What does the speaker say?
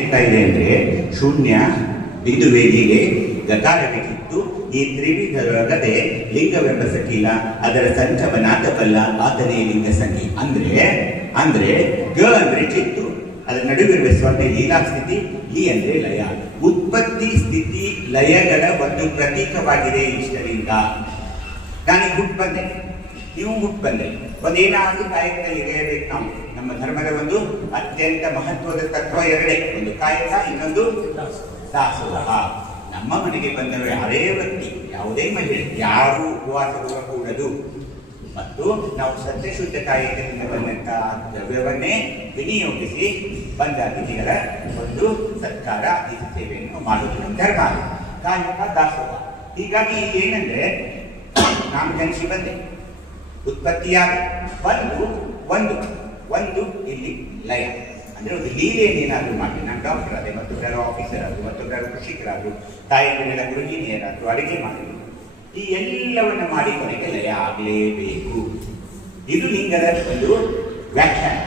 ಇದೆ ಅಂದ್ರೆ ಶೂನ್ಯ ಬಿಂದುವೇದಿಗೆ ಗಕಾರಬೇಕಿತ್ತು. ಈ ತ್ರಿವಿಧರೊಳಗದೆ ಲಿಂಗವೆಂಬ ಸಖೀಲ ಅದರ ಸಂಚಮನಾಥಬಲ್ಲ ಆತನೇ ಲಿಂಗ ಸಂಗಿ. ಅಂದ್ರೆ ಗ ಅಂದ್ರೆ ಚಿತ್ತು, ಅದರ ನಡುವಿರುವ ಸೊನ್ನೆ ಲೀಲಾಸ್ಥಿತಿ, ಲಿ ಅಂದ್ರೆ ಲಯ. ಉತ್ಪತ್ತಿ ಸ್ಥಿತಿ ಲಯಗಳ ಒಂದು ಪ್ರತೀಕವಾಗಿದೆ ಇಷ್ಟಲಿಂಗ. ನಾನೀಗ ಹುಟ್ಟು ಬಂದೆ, ನೀವು ಹುಟ್ಟು ಬಂದೆ, ಒಂದೇನಾದ್ರೂ ಕಾಯಕದಲ್ಲಿ ಇರಲೇಬೇಕು. ನಾವು ನಮ್ಮ ಧರ್ಮದ ಒಂದು ಅತ್ಯಂತ ಮಹತ್ವದ ತತ್ವ ಎರಡೇ, ಒಂದು ಕಾಯಕ, ಇನ್ನೊಂದು ದಾಸೋಹ. ನಮ್ಮ ಮನೆಗೆ ಬಂದವರು ಯಾರೇ ವ್ಯಕ್ತಿ, ಯಾವುದೇ ಮಹಿಳೆ, ಯಾರು ಉಪವಾಸ ಹೋಗಕೂಡದು. ಮತ್ತು ನಾವು ಸತ್ಯಶುದ್ಧ ಕಾಯಕದಿಂದ ಬಂದಂತಹ ದ್ರವ್ಯವನ್ನೇ ವಿನಿಯೋಗಿಸಿ ಬಂದ ಅತಿಥಿಗಳ ಒಂದು ಸತ್ಕಾರ ಅತಿಥಿ ಸೇವೆಯನ್ನು ಮಾಡುವುದು ಧರ್ಮ, ಕಾಯಕ ದಾಸೋಹ. ಹೀಗಾಗಿ ಏನಂದ್ರೆ ನಾನು ಜನಿಸಿ ಬಂದೆ, ಉತ್ಪತ್ತಿಯಾದ ಒಂದು ಇಲ್ಲಿ ಲಯ ಅಂದ್ರೆ ಒಂದು ಲೀಲೆಯನ್ನು ಏನಾದರೂ ಮಾಡಿ, ನಾನು ಡಾಕ್ಟರ್ ಆದೆ, ಮತ್ತೊಬ್ಬರು ಆಫೀಸರ್ ಆದ್ರು, ಮತ್ತೊಬ್ಬರು ಕೃಷಿಕರಾದ್ರು, ತಾಯಿಗಳ ಗೃಹಿಣಿಯರಾದ್ರು, ಅಡುಗೆ ಮಾಡಿದ್ರು, ಈ ಎಲ್ಲವನ್ನ ಮಾಡಿ ಕೊನೆಗೆ ಲಯ ಆಗಲೇಬೇಕು. ಇದು ಲಿಂಗದ ಒಂದು ವ್ಯಾಖ್ಯಾನ.